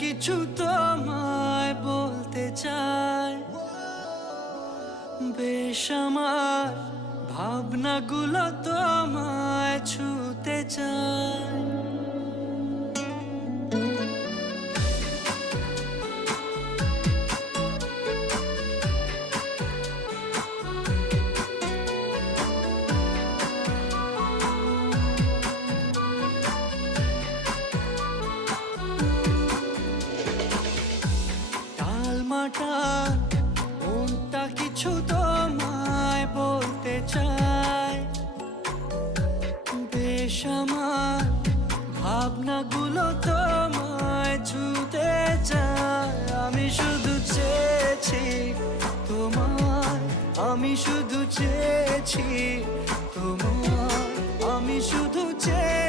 কিছু তোমায় বলতে চাই, বেশ আমার ভাবনাগুলো তোমায় ছুতে চাই। টালমাটাল মনটা কিছু তোমায় বলতে চাই, বেশ আমার ভাবনাগুলো তোমায় ছুতে চায়। আমি শুধু চেয়েছি তোমায়, আমি শুধু চেয়েছি তোমায়, আমি শুধু চেয়েছি